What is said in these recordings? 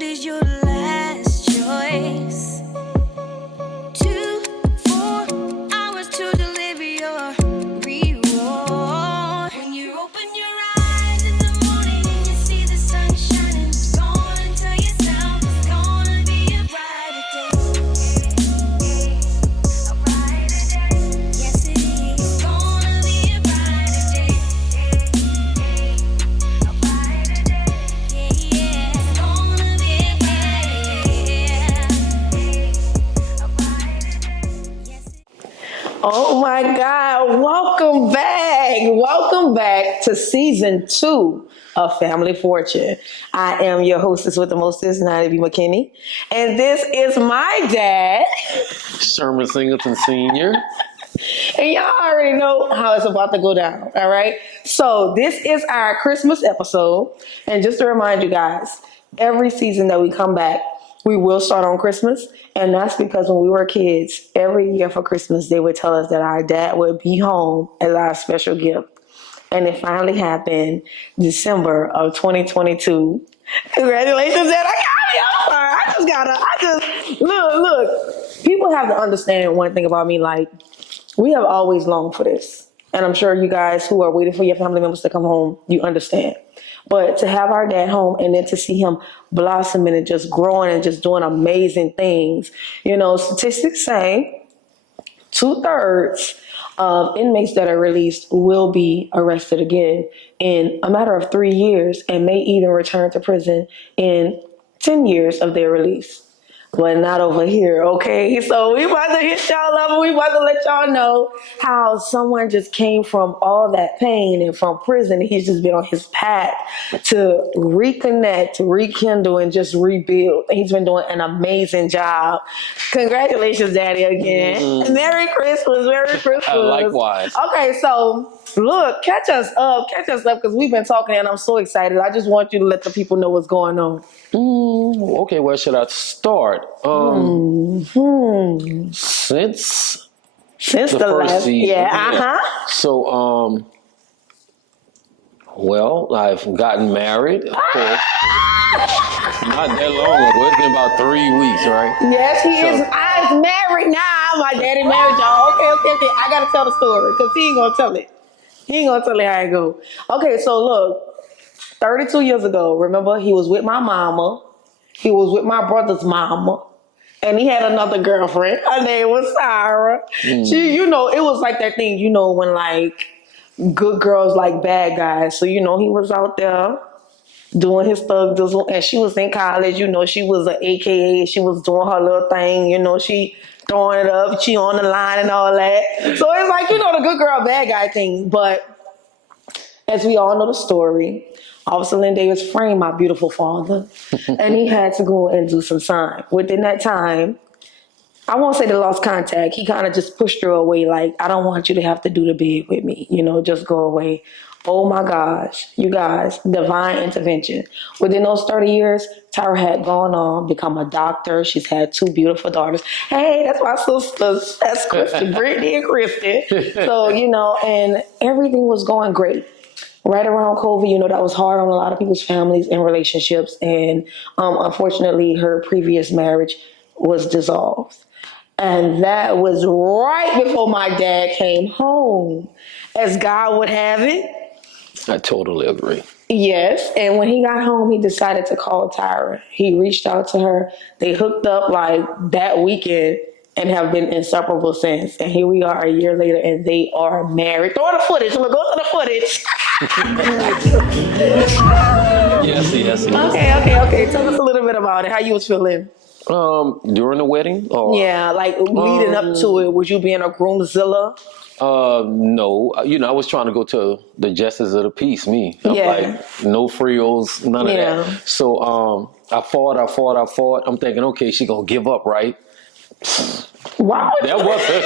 food is your last choice. 2-4 hours to deliver your reward. When you open your eyes in the morning and you see the sun shining, go on and tell yourself it's gonna be a brighter day. A brighter day. Yes, it is. It's gonna be a brighter day. A brighter day. Yeah, yeah. It's gonna be a brighter day. Yes, it is. Oh my God, welcome back. Welcome back to season 2 of Family Fortune. I am your hostess with the mostest, Nina B. McKinney. And this is my dad. Sherman Singleton Sr. And y'all already know how it's about to go down, all right? So this is our Christmas episode. And just to remind you guys, every season that we come back, we will start on Christmas. And that's because when we were kids, every year for Christmas, they would tell us that our dad would be home as our special gift. And it finally happened December of 2022. Congratulations, Dad. Look. People have to understand one thing about me. Like, we have always longed for this. And I'm sure you guys who are waiting for your family members to come home, you understand. But to have our dad home and then to see him blossoming and just growing and just doing amazing things. You know, statistics say 2/3 of inmates that are released will be arrested again in a matter of 3 years and may even return to prison in 10 years of their release. But not over here, okay? So we about to hit y'all up and we about to let y'all know how someone just came from all that pain and from prison. And he's just been on his path to reconnect, to rekindle, and just rebuild. And he's been doing an amazing job. Congratulations, Daddy, again. Mm-hmm. Merry Christmas, Merry Christmas. Likewise. Okay, so look, catch us up, because we've been talking and I'm so excited. I just want you to let the people know what's going on. Okay, where should I start? Since the first last season. Yeah. So, well, I've gotten married, of course. Not that long ago. It's been about 3 weeks, right? Yes, he is. I'm married now. My daddy married y'all. Okay. I gotta tell the story because he ain't gonna tell it. He ain't gonna tell it how it go. Okay, so look, 32 years ago, remember, he was with my mama. He was with my brother's mama. And he had another girlfriend. Her name was Sarah. She, you know, it was like that thing, you know, when like good girls like bad guys. So, you know, he was out there doing his thug dizzle. And she was in college, you know, she was an AKA. She was doing her little thing, you know, she throwing it up, she on the line and all that. So it's like, you know, the good girl, bad guy thing. But as we all know the story, Officer Lynn Davis framed my beautiful father, and he had to go and do some time. Within that time, I won't say they lost contact. He kind of just pushed her away, like, I don't want you to have to do the bid with me. You know, just go away. Oh my gosh, you guys, divine intervention. Within those 30 years, Tyra had gone on, become a doctor. She's had 2 beautiful daughters. Hey, that's my sisters. That's Christy, Brittany and Kristen. So, you know, and everything was going great. Right around COVID, you know, that was hard on a lot of people's families and relationships. And unfortunately, her previous marriage was dissolved. And that was right before my dad came home. As God would have it. I totally agree. Yes. And when he got home, he decided to call Tyra. He reached out to her. They hooked up like that weekend and have been inseparable since. And here we are a year later, and they are married. Throw the footage. We'll go to the footage. Yes. Okay. Tell us a little bit about it. How you was feeling? During the wedding? Or, yeah, like leading up to it. Was you being a groomzilla? No. You know, I was trying to go to the justice of the peace, me. I'm like, no frills, none of that. So I fought. I'm thinking, okay, she gonna give up, right? Wow. That wasn't.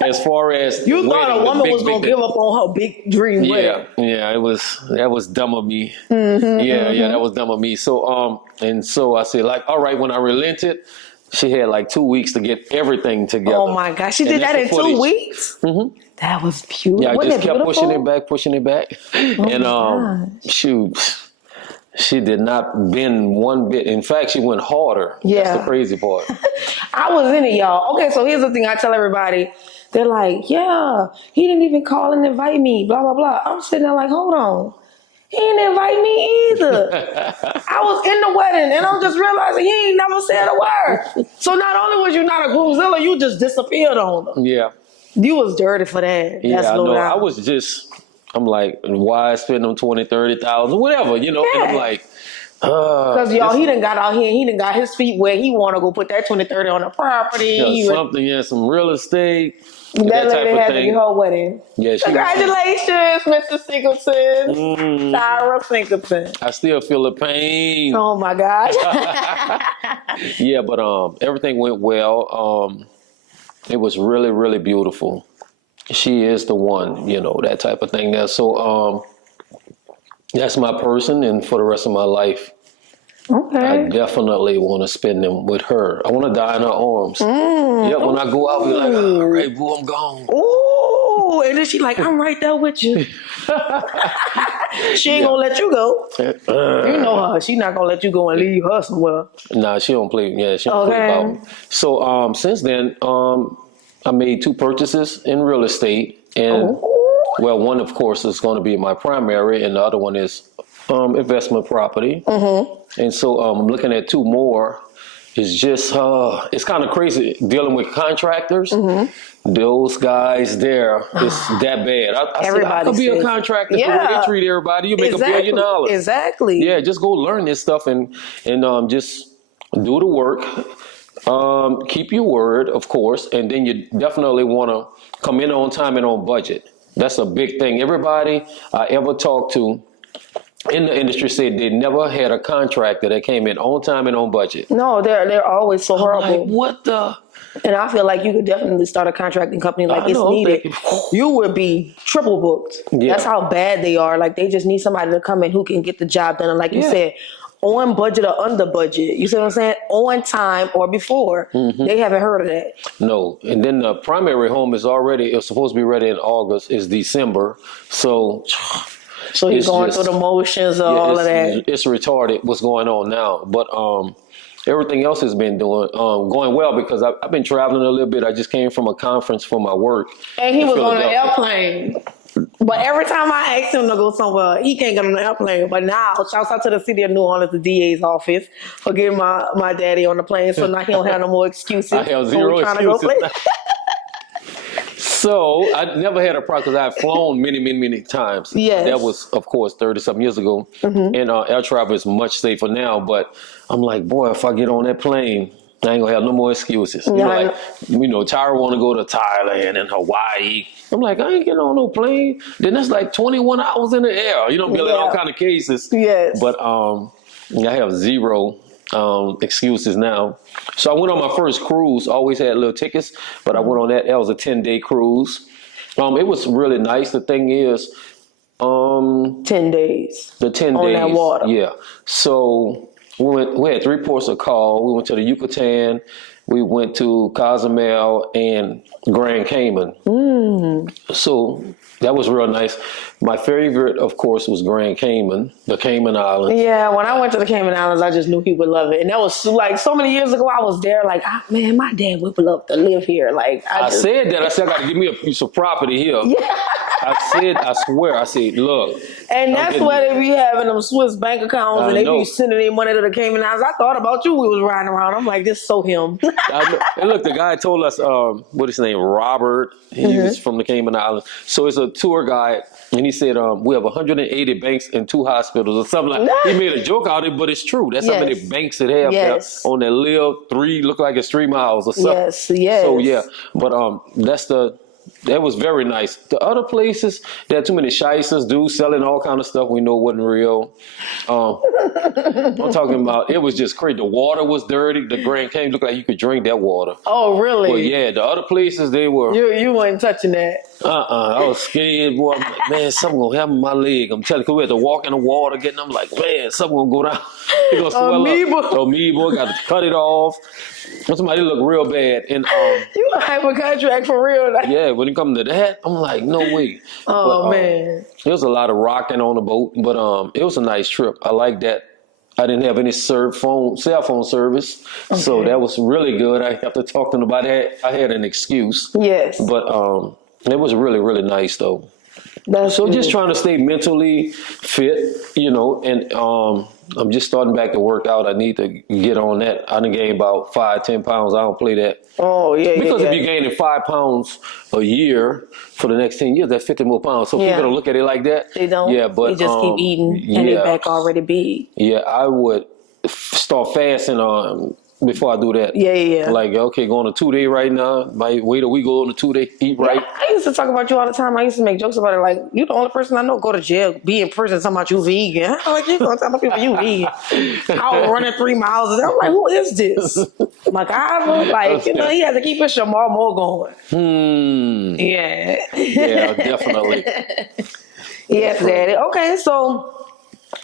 As far as you thought a woman was gonna give up on her big dream wedding. Yeah, that was dumb of me. That was dumb of me. So and so I said, like, all right, when I relented, she had like 2 weeks to get everything together. Oh my gosh, she did that in 2 weeks? Mm-hmm. That was beautiful. Yeah, I just kept pushing it back. And shoot, She did not bend one bit. In fact, she went harder. Yeah. That's the crazy part. I was in it, y'all. Okay, so here's the thing I tell everybody. They're like, yeah, he didn't even call and invite me, blah, blah, blah. I'm sitting there like, hold on. He didn't invite me either. I was in the wedding, and I'm just realizing he ain't never said a word. So not only was you not a groomzilla, you just disappeared on them. Yeah. You was dirty for that. Yeah, That's I low know. down. I was just, I'm like, why spend them 20, 30,000, whatever, you know? Yeah. And I'm like, because y'all, he done got out here and he done got his feet where he want to go put that 20, 30 on the property. some real estate. That lady had to be her wedding. Yeah, congratulations, Mr. Singleton. Sarah Singleton. I still feel the pain. Oh my gosh. Yeah, but everything went well. It was really, really beautiful. She is the one, you know, that type of thing there. So that's my person, and for the rest of my life, Okay. I definitely want to spend them with her. I want to die in her arms. Yeah, when I go out, be like, all right, boo, I'm gone. Ooh, and then she like, I'm right there with you. She ain't gonna let you go. You know her. She not gonna let you go and leave her somewhere. Nah, she don't play. Yeah, she don't play about me. So since then, I made 2 purchases in real estate, and well, one of course is going to be my primary, and the other one is investment property. And so I'm looking at 2 more. It's just it's kind of crazy dealing with contractors. Those guys there, it's that bad. I said, I could be a contractor the way they treat everybody. You make $1 billion. Exactly. Yeah, just go learn this stuff and just do the work. Keep your word, of course, and then you definitely want to come in on time and on budget. That's a big thing. Everybody I ever talked to in the industry said they never had a contractor that came in on time and on budget. No, they're always so horrible. Like, what the? And I feel like you could definitely start a contracting company like it's needed. You would be triple booked. Yeah. That's how bad they are. Like they just need somebody to come in who can get the job done. And like you said, on budget or under budget. You see what I'm saying? On time or before. They haven't heard of that. No. And then the primary home is supposed to be ready in August. It's December. So you're going through the motions of all of that. It's retarded what's going on now. But everything else has been going well because I've been traveling a little bit. I just came from a conference for my work. And he was on an airplane. But every time I ask him to go somewhere, he can't get on the airplane. But now, shouts out to the city of New Orleans, the DA's office, for getting my daddy on the plane. So now he don't have no more excuses. I have zero excuses. So I never had a problem because I've flown many, many, many times. Yes. That was, of course, 30-something years ago. And air travel is much safer now. But I'm like, boy, if I get on that plane, I ain't gonna have no more excuses. Yeah. Tyra want to go to Thailand and Hawaii. I'm like, I ain't getting on no plane. Then that's like 21 hours in the air. Building all kind of cases. Yes. But I have zero excuses now. So I went on my first cruise. Always had little tickets, but I went on that. That was a 10-day cruise. It was really nice. The thing is, 10 days. The 10 on days. That water. Yeah. So we had 3 ports of call. We went to the Yucatan, we went to Cozumel and Grand Cayman. So that was real nice. My favorite, of course, was Grand Cayman, the Cayman Islands. Yeah, when I went to the Cayman Islands, I just knew he would love it. And that was like so many years ago, I was there like, man, my dad would love to live here. Like I said that. I said, I got to give me a piece of property here. Yeah. I said, look. And that's where they be having them Swiss bank accounts and they be sending their money to the Cayman Islands. I thought about you. We was riding around. I'm like, this is so him. And look, the guy told us, what is his name? Robert. He was from the Cayman Islands. So it's a tour guide. And he said, we have 180 banks and 2 hospitals or something like that. He made a joke out of it, but it's true. That's how many banks it have there on that little look like it's 3 miles or something. Yes. So yeah, but that was very nice. The other places, there are too many shysters, dudes selling all kind of stuff we know wasn't real. I'm talking about, it was just crazy. The water was dirty. The Grand Cayman looked like you could drink that water. Oh, really? Well, yeah, the other places, they were... You weren't touching that. I was scared, boy. I'm like, man, something gonna happen to my leg. I'm telling you, we had to walk in the water getting, I'm like, man, something gonna go down. It gonna swell up. Amoeba, got to cut it off. When somebody look real bad, and You a hypochondriac for real? Like, yeah, when it comes to that, I'm like, no way. oh But, man. there was a lot of rocking on the boat, but it was a nice trip. I like that. I didn't have any cell phone service, so that was really good. I have to talk to them about that. I had an excuse, Yes. but it was really, really nice though. That's So good. just trying to stay mentally fit, and I'm just starting back to work out. I need to get on that. I done gained about 5-10 pounds. I don't play that. Oh yeah. Because yeah, if you're gaining 5 pounds a year for the next 10 years, that's 50 more pounds. So people don't look at it like that. They don't. Yeah, but they just keep eating, and their back already big. Yeah, I would start fasting before I do that. Yeah. Like, okay, going on a 2-day right now. Might wait a week, go on a 2-day, eat right. Yeah, I used to talk about you all the time. I used to make jokes about it. Like, you the only person I know go to jail, be in prison, talking about you vegan. I'm like, you gonna tell people you vegan? I was running 3 miles. And I'm like, who is this? MacGyver? Like, he had to keep his Shamar Moore going. Yeah. Yeah, definitely. Yes, Daddy. Okay, so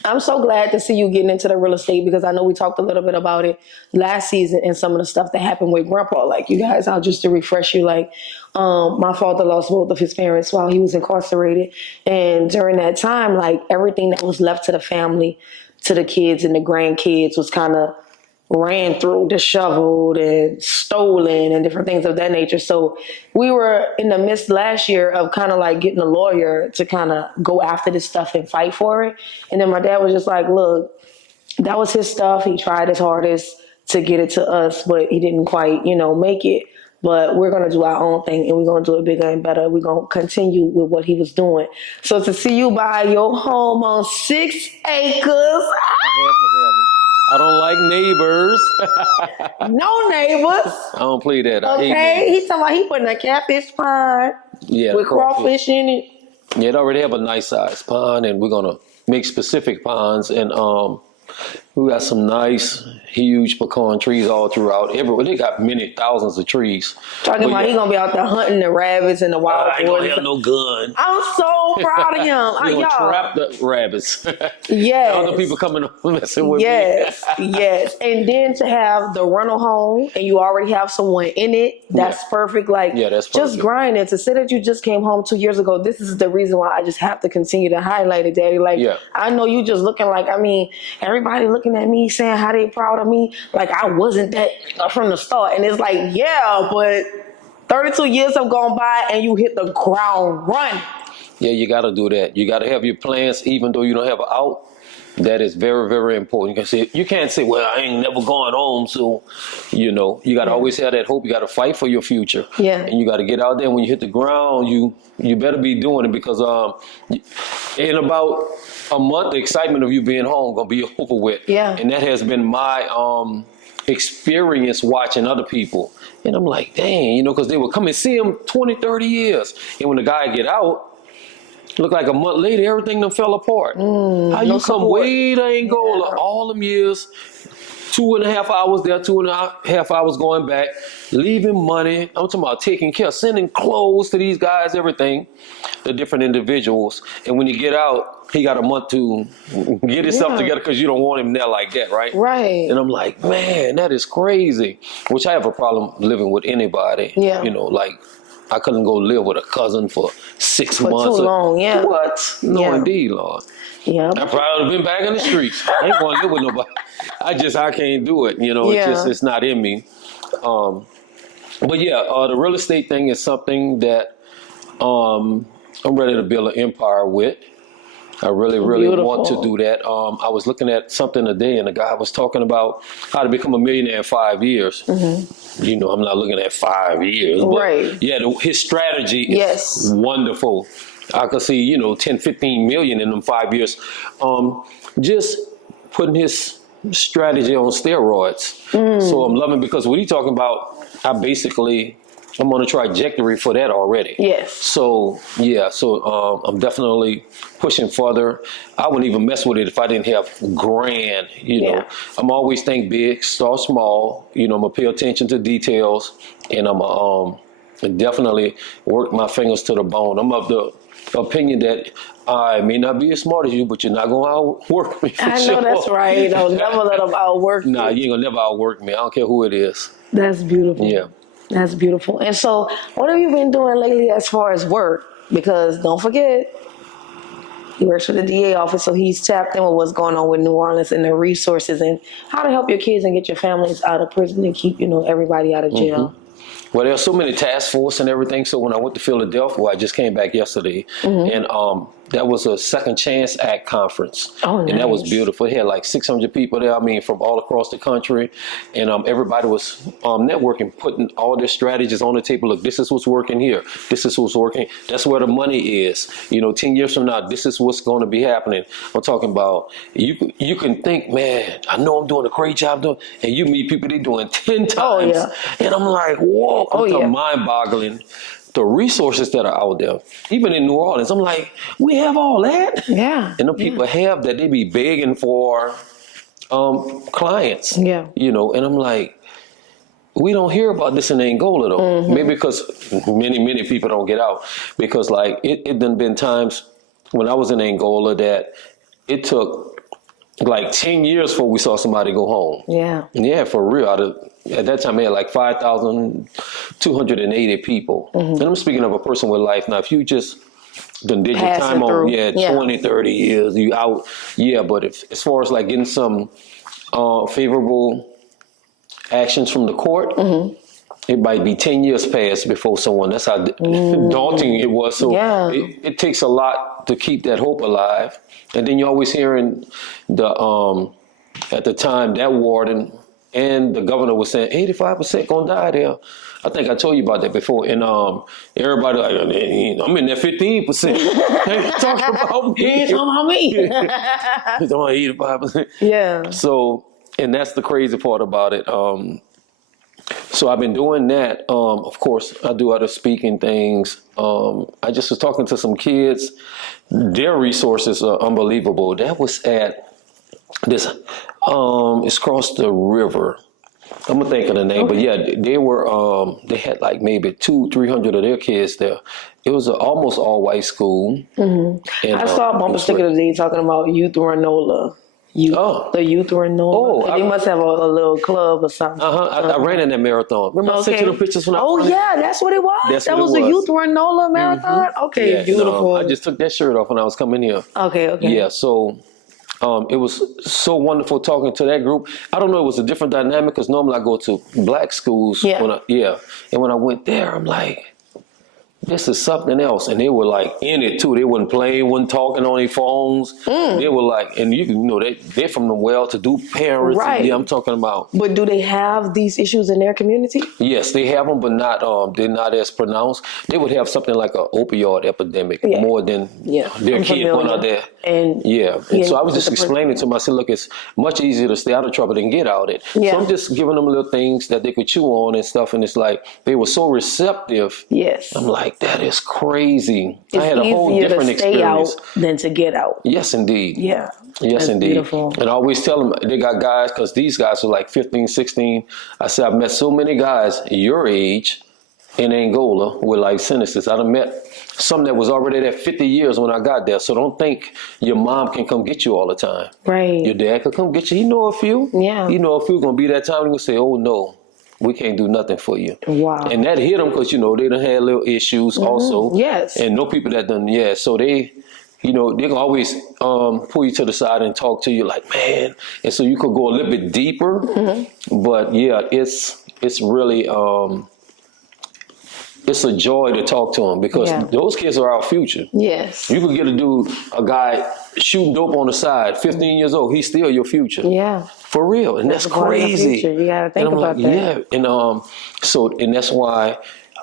I'm so glad to see you getting into the real estate because I know we talked a little bit about it last season and some of the stuff that happened with Grandpa. Like, you guys, I'll just to refresh you, like, my father lost both of his parents while he was incarcerated. And during that time, like, everything that was left to the family, to the kids and the grandkids was kind of ran through, disheveled and stolen and different things of that nature. So we were in the midst last year of kind of like getting a lawyer to kind of go after this stuff and fight for it. And then my dad was just like, look, that was his stuff. He tried his hardest to get it to us, but he didn't quite, make it. But we're going to do our own thing and we're going to do it bigger and better. We're going to continue with what he was doing. So to see you buy your home on 6 acres. I don't like neighbors. No neighbors. I don't play that. I hate Okay, neighbors. he's talking about he putting a catfish pond with crawfish in it. Yeah, it already have a nice size pond, and we're gonna make specific ponds, and we got some nice, huge pecan trees all throughout. Everywhere they got many thousands of trees. Talking about he gonna be out there hunting the rabbits and the wild I ain't gonna boars. have no gun. I'm so proud of him. We gonna Y'all. trap the rabbits. Yes. Other people coming up messing with Yes, yes. And then to have the rental home and you already have someone in it, that's perfect. Like, that's just perfect. grinding. To say that you just came home 2 years ago, this is the reason why I just have to continue to highlight it, Daddy. Like, I know you just looking like, everybody looking at me saying how they proud of me. Like, I wasn't that from the start. And it's like, yeah, but 32 years have gone by and you hit the ground running. Yeah, you got to do that. You got to have your plans, even though you don't have an out. That is very, very important. You can't say, well, I ain't never going home. So, you got to always have that hope. You got to fight for your future. Yeah. And you got to get out there. When you hit the ground, you better be doing it because in about a month, the excitement of you being home going to be over with. Yeah. And that has been my experience watching other people. And I'm like, dang, because they would come and see him 20, 30 years. And when the guy get out, look like a month later, everything done fell apart. How you come way to Angola all them years, 2.5 hours there, 2.5 hours going back, leaving money. I'm talking about taking care, sending clothes to these guys, everything, the different individuals. And when you get out, he got a month to get himself together because you don't want him there like that, right? Right. And I'm like, man, that is crazy. Which I have a problem living with anybody. Yeah. Like, I couldn't go live with a cousin for 6 For months. too long, yeah. What? No, Yeah. indeed, Lord. Yeah. I probably would have been back in the streets. I ain't going to live with nobody. I can't do it. It's not in me. But yeah, the real estate thing is something that I'm ready to build an empire with. I really, really want to do that. I was looking at something today, and the guy was talking about how to become a millionaire in 5 years. I'm not looking at 5 years. But Right. yeah, his strategy is wonderful. I could see, 10, 15 million in them 5 years. Just putting his strategy on steroids. So I'm loving because what he's talking about, I'm on a trajectory for that already. Yes. So, yeah, I'm definitely pushing further. I wouldn't even mess with it if I didn't have grand, know. I'm always think big, start small. I'm going to pay attention to details, and I'm going to definitely work my fingers to the bone. I'm of the opinion that I may not be as smart as you, but you're not going to outwork me. For I know sure. that's right. Don't never let them outwork Nah, you. you ain't gonna never outwork me. I don't care who it is. That's beautiful. Yeah. That's beautiful. And so, what have you been doing lately as far as work? Because don't forget, he works for the DA office, so he's tapped in with what's going on with New Orleans and the resources and how to help your kids and get your families out of prison and keep, everybody out of jail. Well, there's so many task force and everything. So when I went to Philadelphia, I just came back yesterday, and that was a Second Chance Act conference, and that was nice. beautiful. It had like 600 people there. I mean, from all across the country, and everybody was networking, putting all their strategies on the table. Look, this is what's working here. This is what's working. That's where the money is. 10 years from now, this is what's going to be happening. I'm talking about you can think, man, I know I'm doing a great job doing, and you meet people they doing 10 times, and I'm like, whoa, mind-boggling. The resources that are out there, even in New Orleans, I'm like, we have all that. Yeah. And the people have that, they be begging for clients. Yeah. And I'm like, we don't hear about this in Angola though. Maybe because many people don't get out. Because like it done been times when I was in Angola that it took like 10 years before we saw somebody go home. Yeah. Yeah, for real. At that time, I had like 5,280 people. And I'm speaking of a person with life. Now, if you just done did your time on, 20, 30 years, you out. Yeah, but as far as like getting some favorable actions from the court, it might be 10 years past before someone, that's how daunting it was. So it takes a lot to keep that hope alive. And then you're always hearing at the time, that warden and the governor was saying 85% gonna die there. I think I told you about that before. And everybody like, I'm in that 15%. They talking about me. He's talking about me. He's only 85%. Yeah. So, and that's the crazy part about it. So I've been doing that. Of course, I do other speaking things. I just was talking to some kids. Their resources are unbelievable. That was at this, it's across the river. I'm gonna think of the name, but yeah, they were, they had like maybe 200-300 of their kids there. It was an almost all white school. And, I saw a bumper sticker today talking about Youth Renola. The Youth Renola. They must have a little club or something. I ran in that marathon. Remember I sent you the pictures when I ran? Yeah, that's what it was. That was the Youth Renola marathon. Okay, beautiful. I just took that shirt off when I was coming here. Okay. Yeah, so it was so wonderful talking to that group. I don't know, it was a different dynamic because normally I go to black schools. And when I went there, I'm like, this is something else. And they were like in it too. They wasn't playing, wasn't talking on their phones. They were like, and you know, they're from the well-to-do parents. Right. I'm talking about. But do they have these issues in their community? Yes, they have them, but not. They're not as pronounced. They would have something like an opioid epidemic more than their kid going out there. And so I was just explaining to them. I said, look, it's much easier to stay out of trouble than get out it. So I'm just giving them little things that they could chew on and stuff. And it's like they were so receptive. Yes. I'm like, that is crazy. It's I had a whole different to stay experience out than to get out. Yes, indeed. Yeah. Yes, That's indeed. Beautiful. And I always tell them, they got guys, because these guys are like 15, 16. I said, I've met so many guys your age in Angola with life sentences. I've met some that was already there 50 years when I got there. So don't think your mom can come get you all the time. Right. Your dad could come get you. He know a few. Yeah. He know a few. Gonna be that time. He gonna say, oh no, we can't do nothing for you. Wow. And that hit them because, you know, they done had little issues also. Yes. And no people that done, so they, you know, they can always pull you to the side and talk to you like, man. And so you could go a little bit deeper. But yeah, it's really, it's a joy to talk to them because those kids are our future. Yes. You could get a guy shooting dope on the side, 15 years old, he's still your future. Yeah. For real. And that's crazy. You gotta think about that. Yeah. And and that's why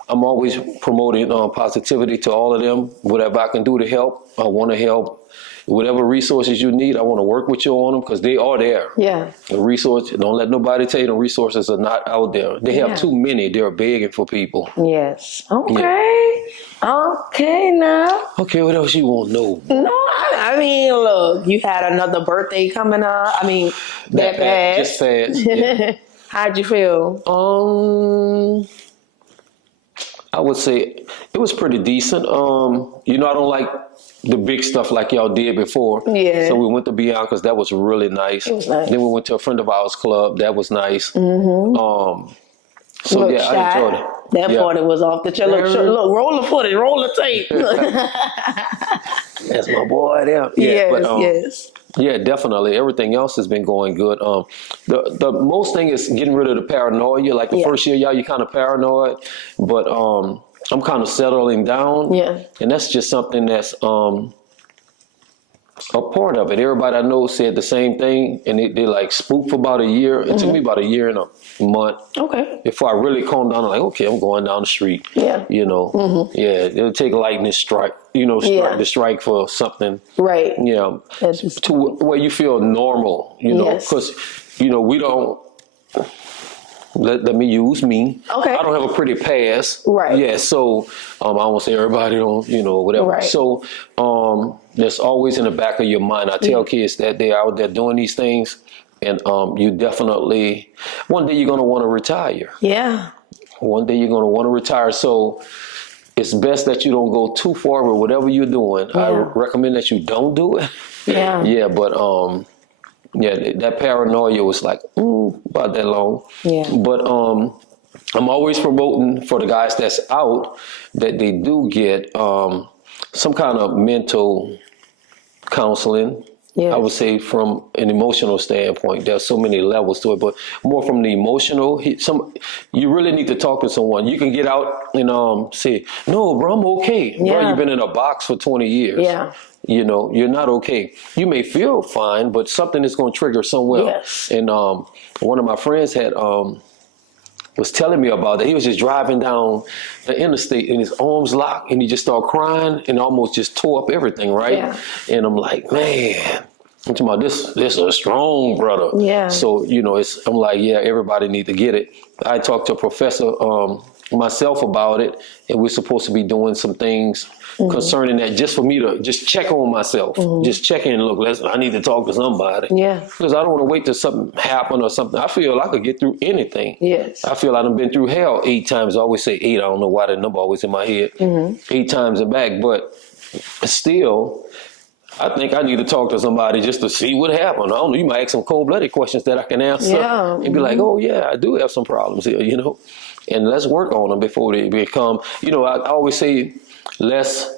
I'm always promoting positivity to all of them. Whatever I can do to help, I want to help. Whatever resources you need, I want to work with you on them because they are there. Yeah. The resources, don't let nobody tell you the resources are not out there. They have too many. They're begging for people. Yes. Okay. Yeah. Okay, now. Okay, what else you want to know? No, I mean, look, you had another birthday coming up. I mean, that passed. Just passed. Yeah. How'd you feel? I would say it was pretty decent. You know, I don't like the big stuff like y'all did before. Yeah. So we went to Bianca's. That was really nice. It was nice. Then we went to a friend of ours club. That was nice. So Look, yeah, I enjoyed it. That party was off the chain. Look, roll the footage, roll the tape. That's my boy there. Yes. Yeah, definitely. Everything else has been going good. The most thing is getting rid of the paranoia. Like the first year, y'all, you kind of paranoid, but I'm kind of settling down. Yeah. And that's just something that's a part of it. Everybody I know said the same thing, and they like spooked for about a year. It took me about a year and a month. Okay. Before I really calmed down, I'm like, okay, I'm going down the street. Yeah. You know, yeah, it'll take lightning strike, the strike for something. Right. Yeah. To where you feel normal, because, we don't, let me use me. Okay. I don't have a pretty past. Right. Yeah, so I won't say everybody don't, whatever. Right. So that's always in the back of your mind. I tell kids that they're out there doing these things, and you definitely, one day you're going to want to retire. Yeah. One day you're going to want to retire. So it's best that you don't go too far with whatever you're doing. Yeah. I recommend that you don't do it. Yeah. Yeah, but that paranoia was like, about that long. Yeah. But I'm always promoting for the guys that's out that they do get some kind of mental counseling. Yes. I would say from an emotional standpoint, there's so many levels to it, but more from the emotional, you really need to talk to someone. You can get out and say, no, bro, I'm okay. Yeah. Bro, you've been in a box for 20 years. Yeah. You're not okay. You may feel fine, but something is going to trigger somewhere. Yes. And one of my friends was telling me about that. He was just driving down the interstate and his arms locked and he just started crying and almost just tore up everything, right? Yeah. And I'm like, man, I'm talking about this is a strong brother. Yeah. So, I'm like, yeah, everybody need to get it. I talked to a professor myself about it, and we're supposed to be doing some things concerning that just for me to just check on myself. Just check in and look, I need to talk to somebody. Yeah. Because I don't want to wait till something happen or something. I feel I could get through anything. Yes. I feel I've been through hell 8 times. I always say 8. I don't know why that number always in my head. 8 times and back. But still, I think I need to talk to somebody just to see what happened. I don't know. You might ask some cold-blooded questions that I can answer. Yeah. And be like, oh, yeah, I do have some problems here, And let's work on them before they become, I always say, let's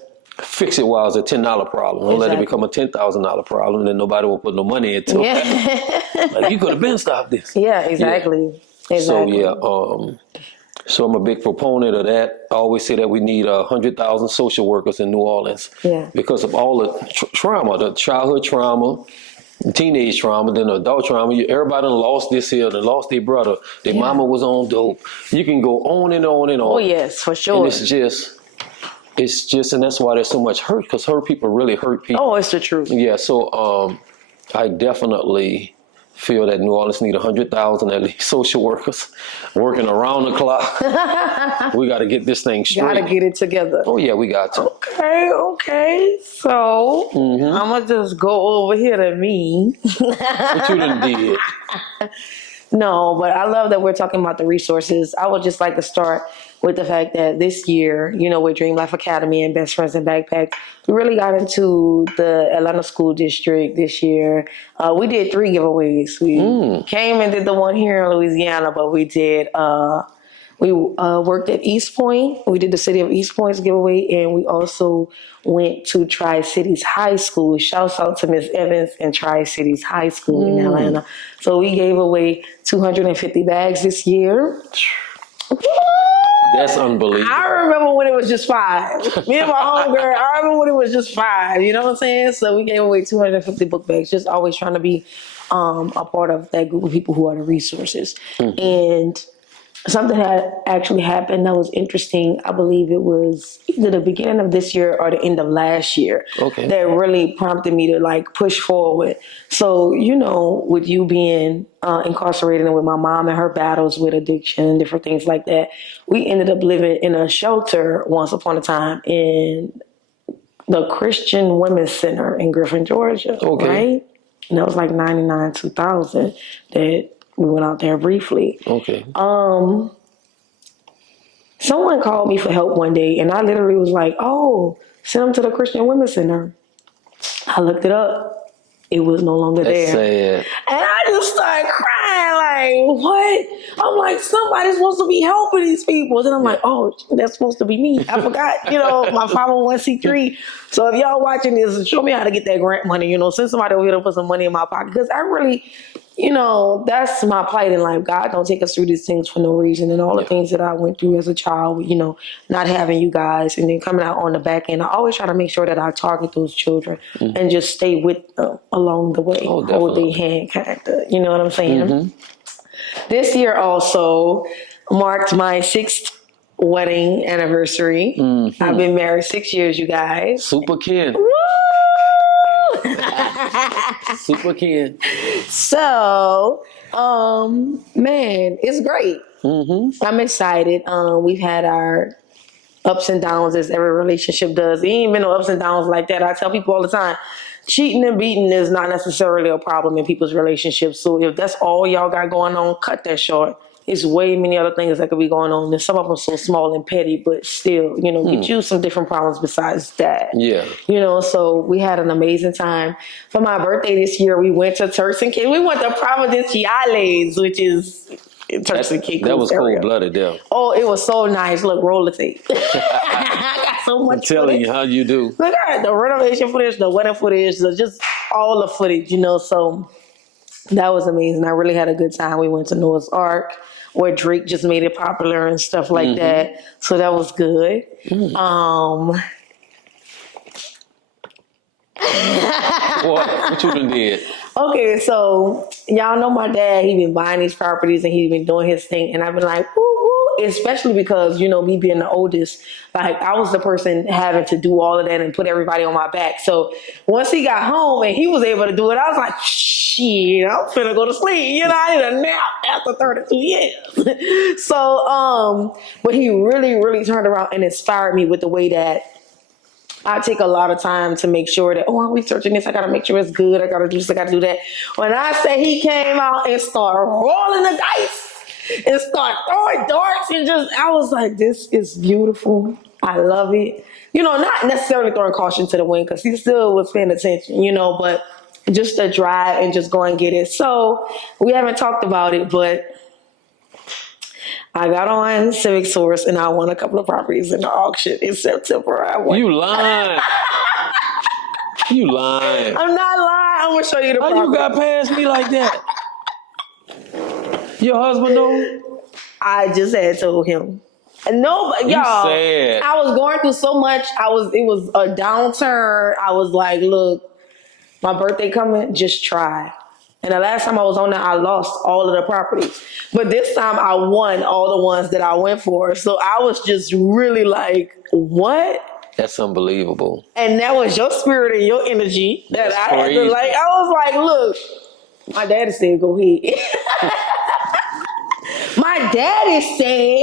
fix it while it's a $10 problem. Don't let it become a $10,000 problem, and then nobody will put no money into it. Yeah. Like, you could have been stopped this. Yeah, exactly. Yeah. Exactly. So, so I'm a big proponent of that. I always say that we need 100,000 social workers in New Orleans. Yeah. Because of all the trauma, the childhood trauma, teenage trauma, then adult trauma. Everybody done lost this here, they lost their brother. Their mama was on dope. You can go on and on and on. Oh, yes, for sure. And it's just, and that's why there's so much hurt, because hurt people really hurt people. Oh, it's the truth. Yeah, so I definitely feel that New Orleans need 100,000 at least social workers working around the clock. We got to get this thing straight. Gotta get it together. Oh yeah, we got to. Okay. So I'm gonna just go over here to me. What you done did? No, but I love that we're talking about the resources. I would just like to start with the fact that this year, with Dream Life Academy and Best Friends and Backpack, we really got into the Atlanta School District this year. We did 3 giveaways. We came and did the one here in Louisiana, but we did, we worked at East Point. We did the City of East Point's giveaway, and we also went to Tri-Cities High School. Shouts out to Miss Evans and Tri-Cities High School in Atlanta. So we gave away 250 bags this year. That's unbelievable. I remember when it was just 5. Me and my homegirl, I remember when it was just 5. You know what I'm saying? So we gave away 250 book bags, just always trying to be a part of that group of people who are the resources. And something that actually happened that was interesting, I believe it was either the beginning of this year or the end of last year, that really prompted me to push forward. So, with you being incarcerated and with my mom and her battles with addiction and different things like that, we ended up living in a shelter once upon a time in the Christian Women's Center in Griffin, Georgia, right? And that was 99, 2000 that we went out there briefly. Okay. someone called me for help one day, and I literally was like, "Oh, send them to the Christian Women's Center." I looked it up. It was no longer That's there. sad. And I just started crying, like, what? I'm like, somebody's supposed to be helping these people. And I'm like, oh, that's supposed to be me. I forgot, my 501c3. So if y'all watching this, show me how to get that grant money, send somebody over here to put some money in my pocket. Because I really, that's my plight in life. God don't take us through these things for no reason. And all the things that I went through as a child, not having you guys and then coming out on the back end, I always try to make sure that I target those children and just stay with them along the way. Hold their hand, kind of. You know what I'm saying? This year also marked my 6th wedding anniversary. I've been married 6 years, you guys. Super kin. Woo! Super kin. So, man, it's great. I'm excited. We've had our ups and downs as every relationship does. It ain't been no ups and downs like that. I tell people all the time, cheating and beating is not necessarily a problem in people's relationships. So if that's all y'all got going on, cut that short. It's way many other things that could be going on. And some of them so small and petty, but still, get you some different problems besides that. Yeah. So we had an amazing time. For my birthday this year, we went to Turks and Caicos. We went to Providenciales, which is Turks and Caicos. That was area. cold-blooded there. Oh, it was so nice. Look, roll the tape. I got so much I'm telling you how you do. Look at the renovation footage, the wedding footage, just all the footage, so that was amazing. I really had a good time. We went to Noah's Ark, where Drake just made it popular and stuff like that. So that was good. What you done did? Okay, so y'all know my dad, he been buying these properties and he been doing his thing. And I've been like, woo, woo, especially because, me being the oldest, like I was the person having to do all of that and put everybody on my back. So once he got home and he was able to do it, I was like, shit, I'm finna go to sleep. I need a nap after 32 years. So, but he really, really turned around and inspired me with the way that I take a lot of time to make sure that, I'm researching this. I got to make sure it's good. I got to do this. I got to do that. When I say he came out and started rolling the dice and started throwing darts and I was like, this is beautiful. I love it. Not necessarily throwing caution to the wind because he still was paying attention, but just the drive and just go and get it. So we haven't talked about it, but I got on Civic Source and I won a couple of properties in the auction in September. You lying. You lying. I'm not lying. I'm going to show you the property. How you got past me like that? Your husband know? I just had told him. No, but y'all, sad. I was going through so much. It was a downturn. I was like, look, my birthday coming, just try. And the last time I was on there, I lost all of the properties. But this time I won all the ones that I went for. So I was just really like, what? That's unbelievable. And that was your spirit and your energy that I had to like. I was like, look, my daddy said, go ahead. My daddy said,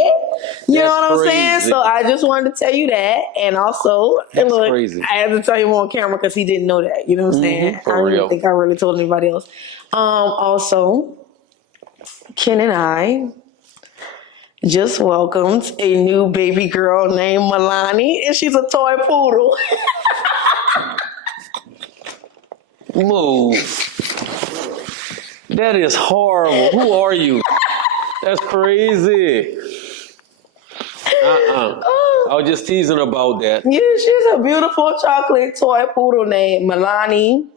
you know what I'm saying? So I just wanted to tell you that. And also, look, crazy. I had to tell him on camera because he didn't know that. You know what I'm saying? I don't think I really told anybody else. Also, Ken and I just welcomed a new baby girl named Milani, and she's a toy poodle. Move. That is horrible. Who are you? That's crazy. I was just teasing about that. Yeah, she's a beautiful chocolate toy poodle named Milani.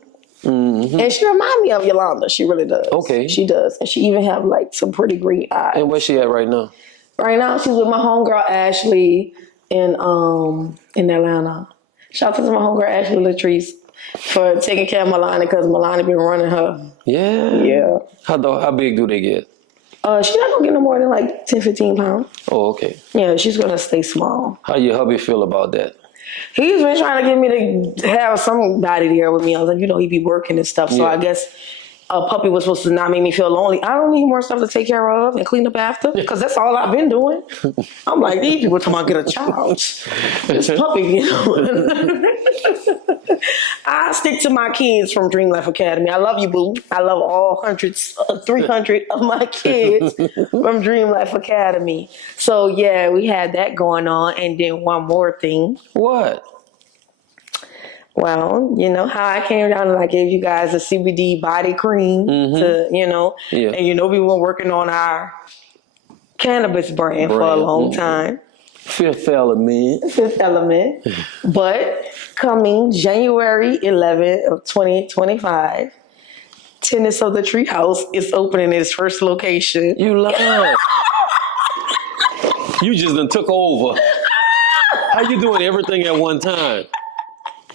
And she reminds me of Yolanda. She really does. Okay. She does. And she even have like some pretty green eyes. And where's she at right now? Right now, she's with my homegirl Ashley in Atlanta. Shout out to my homegirl Ashley Latrice for taking care of Milani because Milani been running her. Yeah. Yeah. How big do they get? She's not gonna get no more than like 10, 15 pounds. Oh, okay. Yeah, she's gonna stay small. How your hubby feel about that? He's been trying to get me to have somebody there with me. I was like, he be working and stuff. So I guess a puppy was supposed to not make me feel lonely. I don't need more stuff to take care of and clean up after, because that's all I've been doing. I'm like, these people talking about get a child. This puppy, you know. I stick to my kids from Dream Life Academy. I love you, boo. I love all 300 of my kids from Dream Life Academy. So yeah, we had that going on. And then one more thing. What? Well, you know how I came down and I gave you guys a CBD body cream to, you know, and you know we were working on our cannabis brand for a long time. Fifth Element. But coming January 11th of 2025, Tennis of the Treehouse is opening its first location. You love. You just done took over. How you doing everything at one time?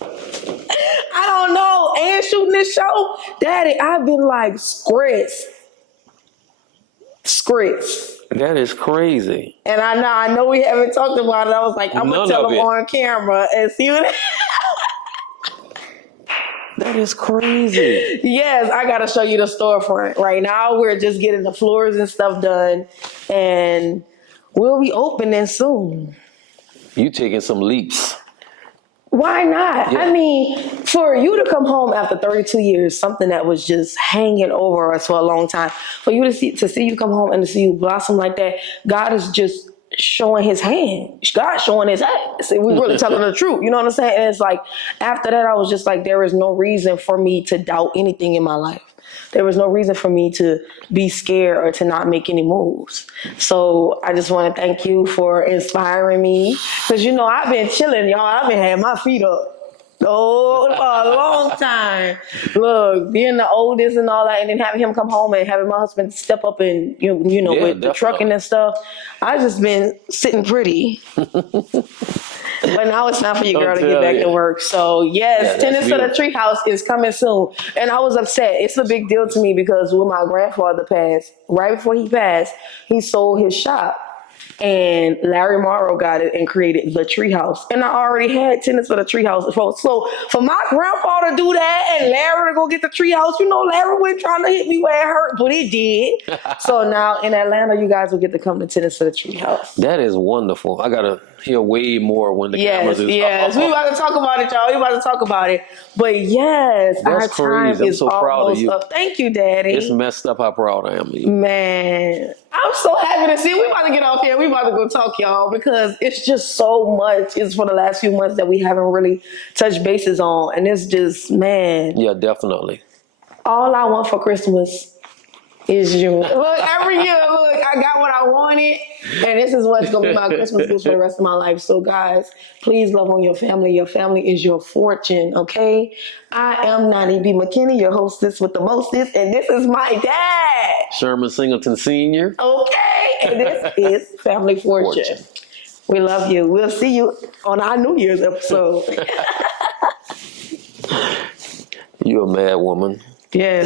I don't know. And shooting this show, Daddy, I've been like scrits. That is crazy. And I know we haven't talked about it. I was like, I'm going to tell them on camera and see what... That is crazy. Yes, I got to show you the storefront. Right now, we're just getting the floors and stuff done. And we'll be opening soon. You taking some leaps. Why not? Yeah. I mean, for you to come home after 32 years, something that was just hanging over us for a long time, for you to see you come home and to see you blossom like that, God is just showing his hand. God's showing his hand. See, we really telling the truth. You know what I'm saying? And it's like, after that, I was just like, there is no reason for me to doubt anything in my life. There was no reason for me to be scared or to not make any moves. So I just want to thank you for inspiring me. Because, you know, I've been chilling, y'all. I've been having my feet up for a long time. Look, being the oldest and all that, and then having him come home and having my husband step up and, you know, with definitely. the trucking and stuff, I just been sitting pretty. But now it's time for your girl to get back to work. So yes, Tennis of the Treehouse is coming soon. And I was upset. It's a big deal to me because when my grandfather passed, right before he passed, he sold his shop. And Larry Morrow got it and created the Treehouse. And I already had Tennis of the Treehouse. So for my grandpa to do that and Larry to go get the Treehouse, you know, Larry wasn't trying to hit me where it hurt, but it did. So now in Atlanta, you guys will get to come to Tennis of the Treehouse. That is wonderful. I got to hear way more when the cameras is Yes, we about to talk about it, y'all. We about to talk about it. But yes, that's our time crazy. is I'm so proud of you. up. Thank you, Daddy. It's messed up how proud I am of you. Man, I'm so happy to see. We about to get off here. We about to go talk, y'all, because it's just so much. It's for the last few months that we haven't really touched bases on. And it's just, man. Yeah, definitely. All I want for Christmas is you. Look, every year, look, I got what I wanted. And this is what's going to be my Christmas gift for the rest of my life. So, guys, please love on your family. Your family is your fortune, okay? I am Nani B. McKinney, your hostess with the mostest. And this is my dad. Sherman Singleton Sr. Okay, and this is Family Fortune. We love you. We'll see you on our New Year's episode. You're a mad woman. Yes.